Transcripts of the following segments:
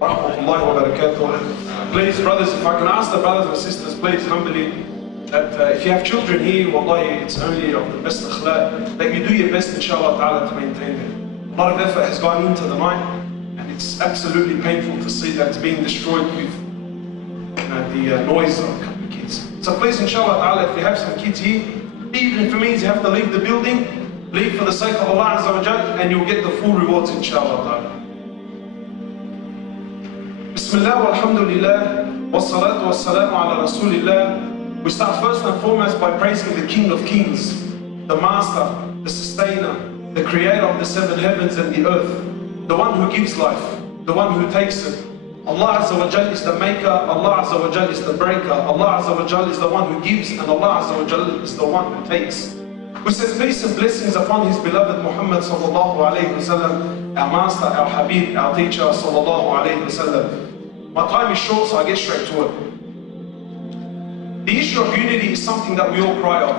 Warahmatullahi wabarakatuh. Please, brothers, if I can ask the brothers and sisters, please, humbly, that if you have children here, wallahi, it's only of the best akhlaq, that you do your best, inshallah ta'ala, to maintain them. A lot of effort has gone into the night, and it's absolutely painful to see that it's being destroyed with the noise of a couple of kids. So please, inshallah ta'ala, if you have some kids here, even if it means you have to leave the building, leave for the sake of Allah Azza wa Jal, and you'll get the full rewards, inshallah ta'ala. Bismillah walhamdulillah, wassalatu wassalamu ala rasulillah. We start first and foremost by praising the King of Kings, the Master, the Sustainer, the Creator of the seven heavens and the earth, the one who gives life, the one who takes it. Allah Azza wa Jal is the maker, Allah Azza wa Jal is the breaker, Allah Azza wa Jal is the one who gives, and Allah Azza wa Jal is the one who takes. We say peace and blessings upon His beloved Mohammed sallallahu alayhi wa sallam, our Master, our Habib, our teacher sallallahu alayhi wa sallam. My time is short, so I get straight to it. The issue of unity is something that we all cry of.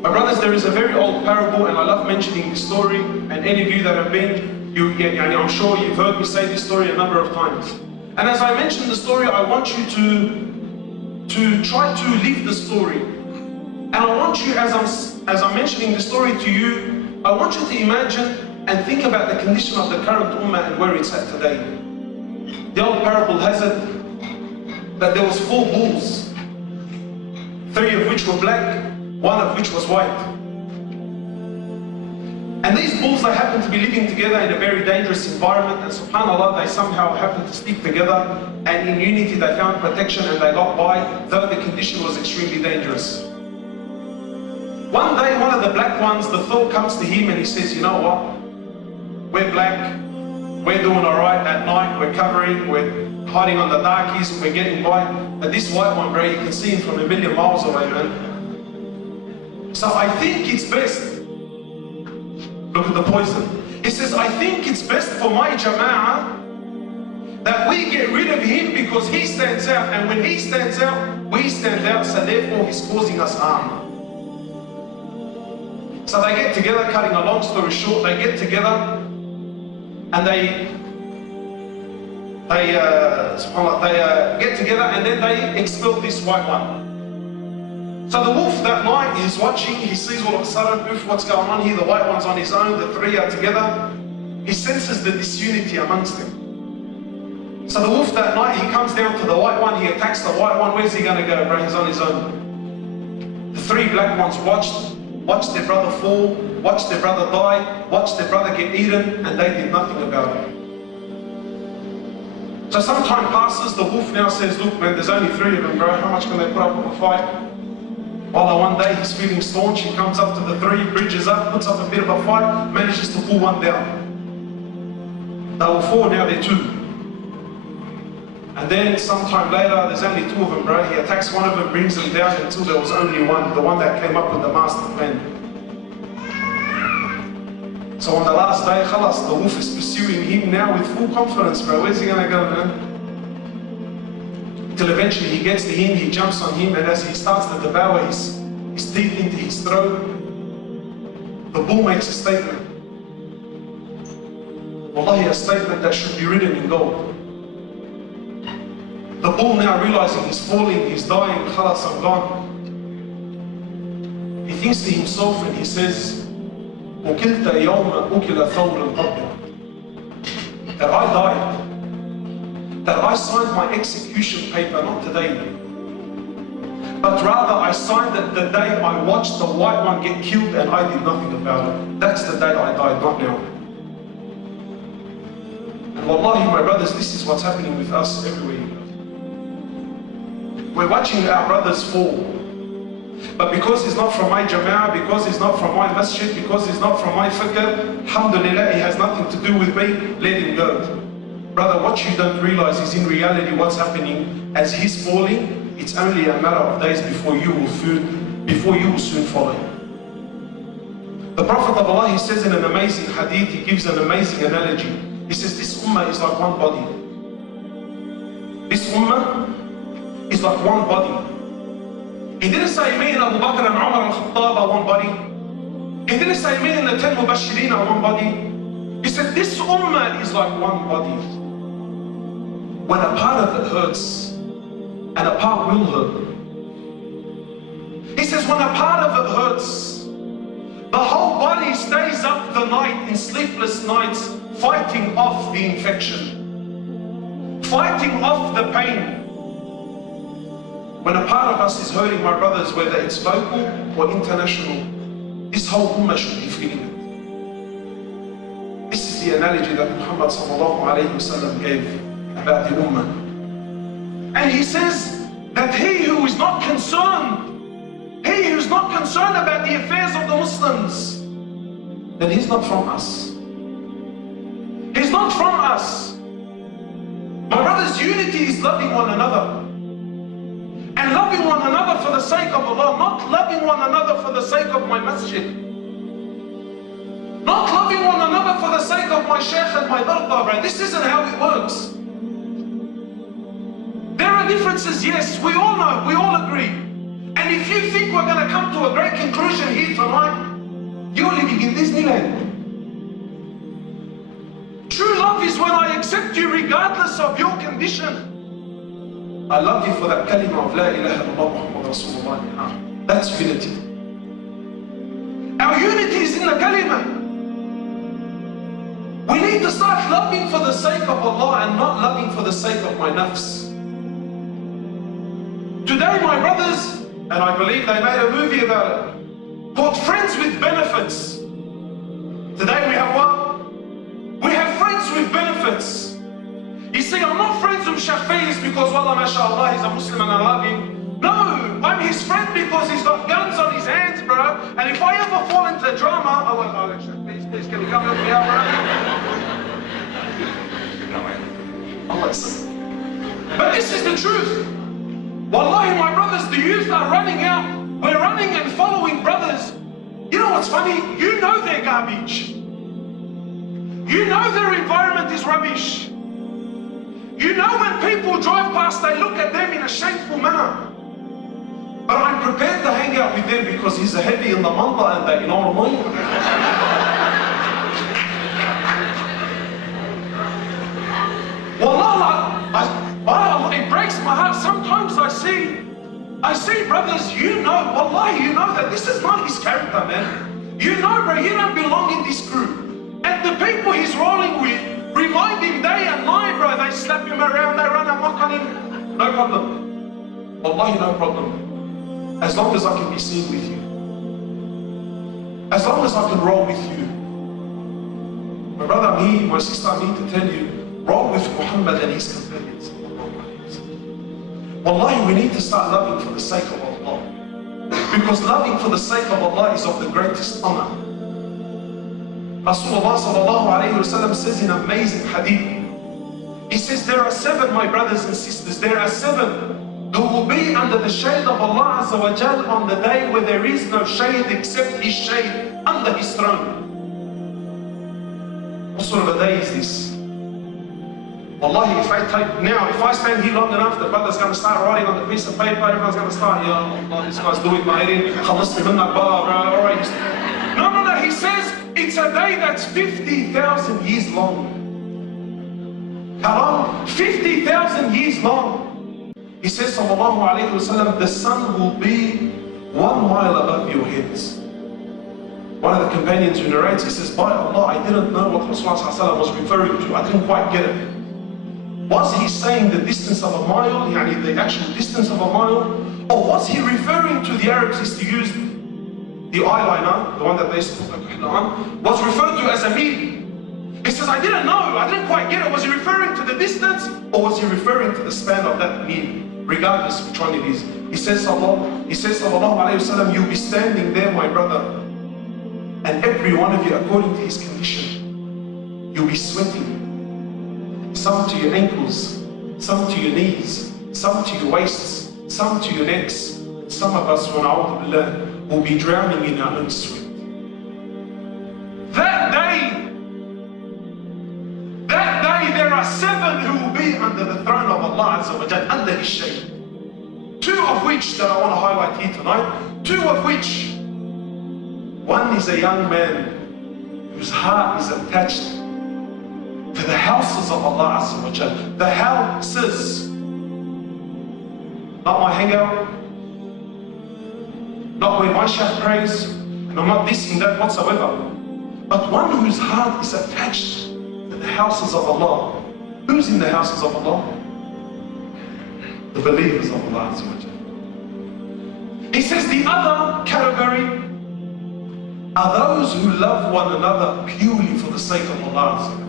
My brothers, there is a very old parable, and I love mentioning this story, and any of you that have been, I'm sure you've heard me say this story a number of times. And as I mention the story, I want you to try to live the story. And I want you, as I'm mentioning the story to you, I want you to imagine and think about the condition of the current Ummah and where it's at today. The old parable has it that there was 4 bulls, 3 of which were black, 1 of which was white. And these bulls, they happened to be living together in a very dangerous environment, and subhanAllah, they somehow happened to stick together, and in unity they found protection and they got by, though the condition was extremely dangerous. One day, one of the black ones, the thought comes to him and he says, you know what, we're black, we're doing alright at night, we're covering, we're hiding on the darkies, we're getting by. But this white one, bro, you can see him from a million miles away, man. So I think it's best, look at the poison. He says, I think it's best for my jama'ah that we get rid of him because he stands out, and when he stands out, we stand out, so therefore he's causing us harm. So they get together, cutting a long story short, they get together and they get together and then they expel this white one. So the wolf that night is watching, he sees all of a sudden, oof, what's going on here? The white one's on his own, the 3 are together. He senses the disunity amongst them. So the wolf that night, he comes down to the white one, he attacks the white one. Where's he going to go, bro? He's on his own. The 3 black ones watched their brother fall, watched their brother die, watched their brother get eaten, and they did nothing about it. So some time passes, the wolf now says, look man, there's only 3 of them, bro, how much can they put up with a fight? Well, one day he's feeling staunch, he comes up to the 3, bridges up, puts up a bit of a fight, manages to pull one down. They were 4, now they're 2. And then sometime later, there's only 2 of them, bro. He attacks one of them, brings them down until there was only one, the one that came up with the master plan. So on the last day, khalas, the wolf is pursuing him now with full confidence, bro. Where's he gonna go, man? Till eventually he gets to him, he jumps on him, and as he starts to devour his teeth into his throat, the bull makes a statement. Wallahi, a statement that should be written in gold. The bull now realizing he's falling, he's dying, khalas, I'm gone. He thinks to himself and he says, that I died, that I signed my execution paper not today, but rather I signed it the day I watched the white one get killed and I did nothing about it. That's the day I died, not now. And wallahi, my brothers, this is what's happening with us everywhere. We're watching our brothers fall. But because he's not from my jama'ah, because he's not from my masjid, because he's not from my fiqh, alhamdulillah, he has nothing to do with me, let him go. Brother, what you don't realize is in reality what's happening. As he's falling, it's only a matter of days before you will soon follow him. The Prophet of Allah, he says in an amazing hadith, he gives an amazing analogy. He says this ummah is like one body. This ummah is like one body. He didn't say me and Abu Bakr and Umar and Khattab are one body. He didn't say me and the 10 Mubashirin are one body. He said said, this ummah is like one body. When a part of it hurts, and a part will hurt. He says, when a part of it hurts, the whole body stays up the night in sleepless nights, fighting off the infection, fighting off the pain. When a part of us is hurting, my brothers, whether it's local or international, this whole ummah should be feeling it. This is the analogy that Muhammad ﷺ gave about the ummah. And he says that he who is not concerned about the affairs of the Muslims, then he's not from us. He's not from us. My brothers, unity is loving one another. And loving one another for the sake of Allah, not loving one another for the sake of my masjid. Not loving one another for the sake of my sheikh and my darda. This isn't how it works. There are differences, yes, we all know, we all agree. And if you think we're going to come to a great conclusion here tonight, you're living in Disneyland. True love is when I accept you regardless of your condition. I love you for that kalima of La ilaha illallah Muhammad Rasulullah. That's unity. Our unity is in the kalima. We need to start loving for the sake of Allah and not loving for the sake of my nafs. Today, my brothers, and I believe they made a movie about it, called Friends with Benefits. Today we have what? We have friends with benefits. You see, I'm not friends with Sheikh Faiz because, wallah, mashallah, he's a Muslim and I love him. No, I'm his friend because he's got guns on his hands, bro. And if I ever fall into drama, I won't go, Sheikh Faiz, please, can you come help me out, bro? Allah. But this is the truth. Wallahi, my brothers, the youth are running out. We're running and following brothers. You know what's funny? You know they're garbage. You know their environment is rubbish. You know when people drive past, they look at them in a shameful manner. But I'm prepared to hang out with them because he's a heavy in the manda and that, you know what I mean? Wallah, it breaks my heart. Sometimes I see brothers, you know, wallahi, you know that this is not his character, man. You know, bro, you don't belong in this group. And the people he's rolling with remind him day and night, bro. They slap him around, they run amok on him. No problem. Wallahi, no problem. As long as I can be seen with you. As long as I can roll with you. My brother, my sister, I need to tell you, roll with Muhammad and his companions. Wallahi, we need to start loving for the sake of Allah. Because loving for the sake of Allah is of the greatest honor. Rasulullah sallallahu alayhi wa sallam says in amazing hadith, he says, there are 7, my brothers and sisters, there are 7 who will be under the shade of Allah Azza wa Jal on the day where there is no shade except His shade under His throne. What sort of a day is this? Wallahi, if I stand here long enough, the brother's going to start writing on the piece of paper, everyone's going to start, Ya Allah, this guy's doing my head, khalasni minna ba, bro, alright. No, he says, it's a day that's 50,000 years long. How long? 50,000 years long. He says, sallallahu alayhi wa sallam, the sun will be 1 mile above your heads. One of the companions who narrates, he says, by Allah, I didn't know what Rasulullah was referring to. I didn't quite get it. Was he saying the distance of a mile, yani the actual distance of a mile? Or was he referring to, the Arabs used to use the eyeliner, the one that they used to put on, was referred to as a mil. He says, I didn't know, I didn't quite get it. Was he referring to the distance, or was he referring to the span of that mil? Regardless which one it is. He says, sallallahu alayhi wa sallam, you'll be standing there, my brother, and every one of you, according to his condition, you'll be sweating. Some to your ankles, some to your knees, some to your waists, some to your necks. Some of us, will be drowning in our own sweat. That day, there are 7 who will be under the throne of Allah Azza wa Jal, under His shade. 2 of which that I want to highlight here tonight. 2 of which, one is a young man whose heart is attached to the houses of Allah Azza wa Jal. The houses. Not my hangout, not where my shaykh prays, and I'm not dissing that whatsoever. But one whose heart is attached to the houses of Allah. Who's in the houses of Allah? The believers of Allah Azza wa Jal. He says the other category are those who love one another purely for the sake of Allah Azza wa Jal.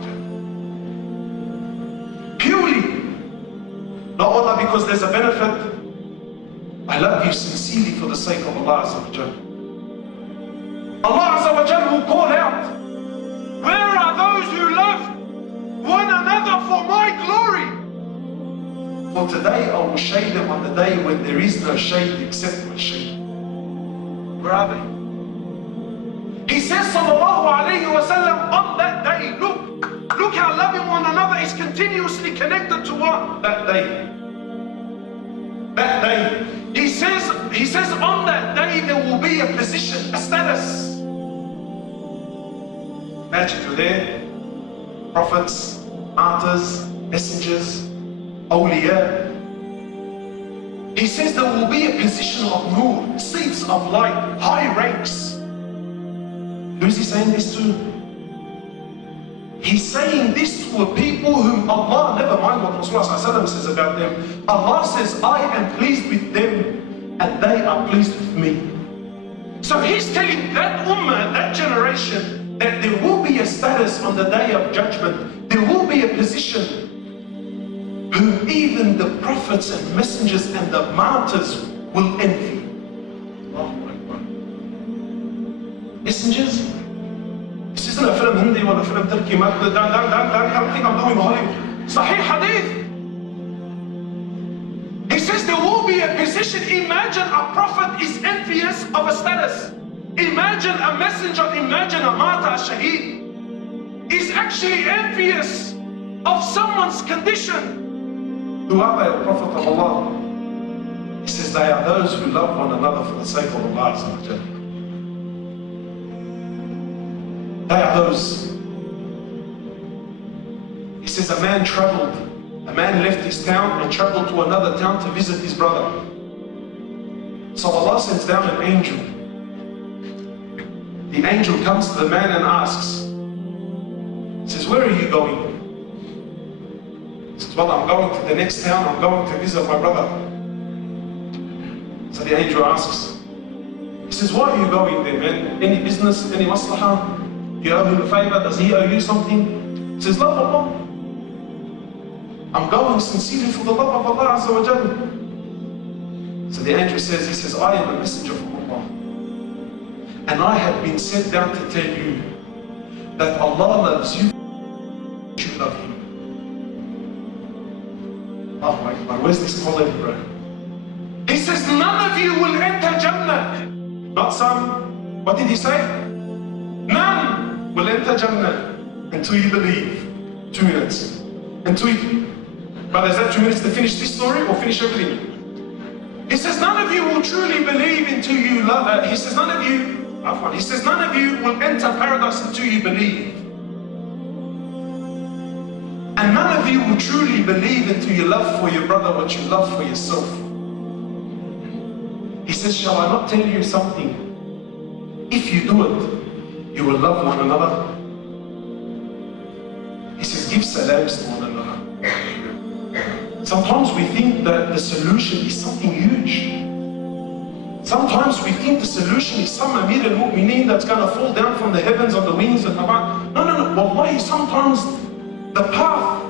Purely. Not Allah because there's a benefit. I love you sincerely for the sake of Allah Azza wa Jal. Allah Azza wa Jal will call out, where are those who love one another for my glory? For today I will shade them on the day when there is no shade except my shade. Where are they? He says sallallahu alayhi wa sallam, on that day, look how loving one another is continuously connected to what? That day. That day. He says on that day there will be a position, a status. Imagine you're there, prophets, martyrs, messengers, awliya. He says there will be a position of nur, seats of light, high ranks. Who is he saying this to? He's saying this to a people whom Allah, never mind what Rasulullah says about them, Allah says, I am pleased with them and they are pleased with me. So he's telling that ummah, that generation, that there will be a status on the day of judgment. There will be a position whom even the prophets and messengers and the martyrs will envy. Messengers? This isn't a film Hindi or a film Turkey. Don't think I'm doing Hollywood. Sahih Hadith. He says there will be a position. Imagine a prophet is envious of a status. Imagine a messenger, imagine a martyr, a shaheed, is actually envious of someone's condition. Who are they, the Prophet of Allah? He says they are those who love one another for the sake of Allah. They are those. He says a man left his town and traveled to another town to visit his brother. So Allah sends down an angel. The angel comes to the man and asks, he says, where are you going? He says, well, I'm going to the next town, I'm going to visit my brother. So the angel asks, he says, why are you going there, man? Any business, any maslahah? You owe him a favor? Does he owe you something? He says, love Allah. I'm going sincerely for the love of Allah Azza wa Jalla. So the angel says, he says, I am a messenger from Allah. And I have been sent down to tell you that Allah loves you, you love him. Oh my God, where's this quality, bro? He says, none of you will enter Jannah. Not some. What did he say? None will enter Jannah until you believe. 2 minutes. Until you... But is that 2 minutes to finish this story or finish everything? He says, none of you will truly believe until you love... he says, none of you will enter paradise until you believe. And none of you will truly believe until you love for your brother what you love for yourself. He says, shall I not tell you something? If you do it, you will love one another. He says, give salams to one another. Sometimes we think that the solution is something huge. Sometimes we think the solution is some Amir al-Mu'mineen that's going to fall down from the heavens on the wings and no. Wallahi, sometimes the path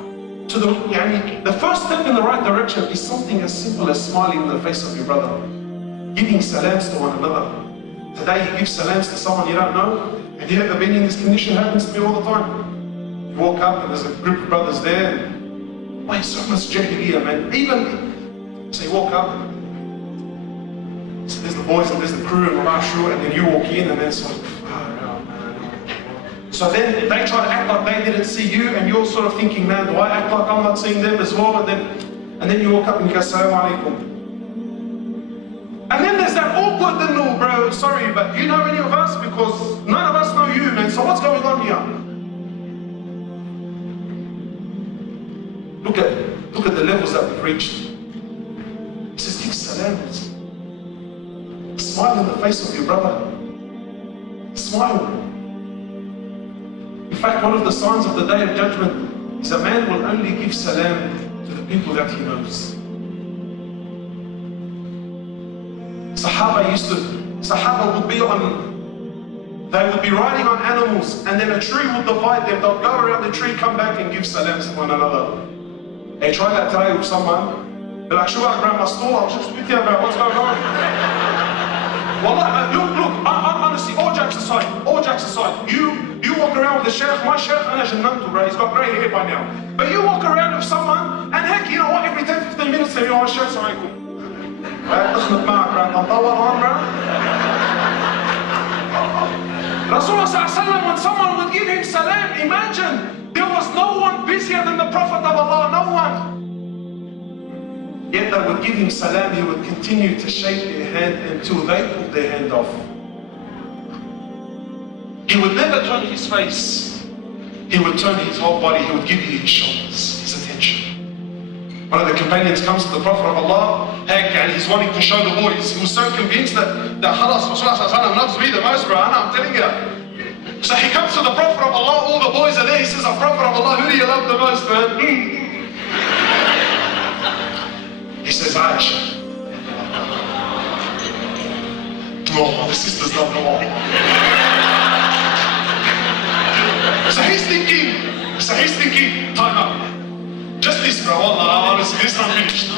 to the first step in the right direction is something as simple as smiling in the face of your brother. Giving salams to one another. Today you give salams to someone you don't know. Have you ever been in this condition? It happens to me all the time. You walk up and there's a group of brothers there. And, why so much jahiliyyah, man? So you walk up, so there's the boys and there's the crew and and then you walk in and then it's like, so then they try to act like they didn't see you and you're sort of thinking, man, do I act like I'm not seeing them as well? And then you walk up and you go, Assalamu alaikum. And then there's that awkward little, bro, sorry, but you know any of us? Because none of us know you, man, so what's going on here? Look at the levels that we've reached. He says, give salams. Smile in the face of your brother. Smile. In fact, one of the signs of the Day of Judgment is a man will only give salam to the people that he knows. Sahaba would be they would be riding on animals, and then a tree would divide them. They'll go around the tree, come back and give salams to one another. Hey, try that today with someone. Be like, Shubak, around my store, I was just with you about what's going on. Well, look, honestly, all jokes aside, you walk around with the sheikh, my sheikh, he's got grey hair by now. But you walk around with someone, and heck, you know what, every 10-15 minutes, they go, oh, sheikh, sorry, cool. Rasulullah, when someone would give him salam, imagine, there was no one busier than the Prophet of Allah, no one. Yet they would give him salam, he would continue to shake their hand until they pulled their hand off. He would never turn his face. He would turn his whole body, he would give you his shoulders, his attention. One of the companions comes to the Prophet of Allah, and he's wanting to show the boys. He was so convinced that Khalas, Rasulullah loves me the most, bro, I'm telling you. So he comes to the Prophet of Allah, all the boys are there, he says, oh, Prophet of Allah, who do you love the most, man? He says, Aisha. Oh, the sisters love them all. So he's thinking, time up. Just this, bro, Allah, honestly, this is unfinished.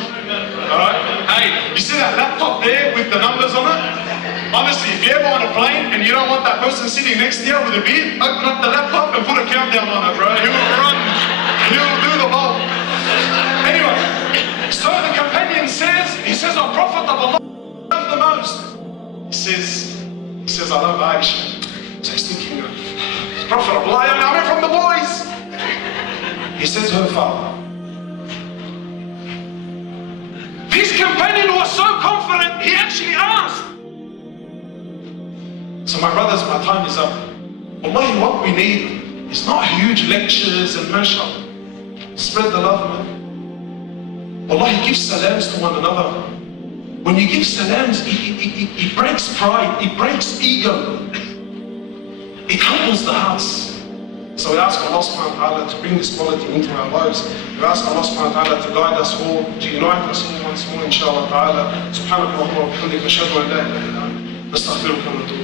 Alright? Hey, you see that laptop there with the numbers on it? Honestly, if you're ever on a plane and you don't want that person sitting next to you with a beard, open up the laptop and put a countdown on it, bro. He will run. He will do the whole. Anyway, so the companion says, oh, Prophet of Allah, I love the most. He says, I love Aisha. So he's thinking, Prophet of Allah, I'm from the boys. He says, her father. His companion was so confident, he actually asked. So my brothers, my time is up. Wallahi, what we need is not huge lectures and mashallah. Spread the love, man. Wallahi, give salams to one another. When you give salams, it breaks pride, it breaks ego. It humbles the hearts. So we ask Allah subhanahu wa ta'ala to bring this quality into our lives. We ask Allah subhanahu wa ta'ala to guide us all, to unite us all once more, inshallah ta'ala. Subhanahu wa ta'ala, wa bihamdika, ashhadu an la ilaha illa anta, nastaghfiruka wa natubu.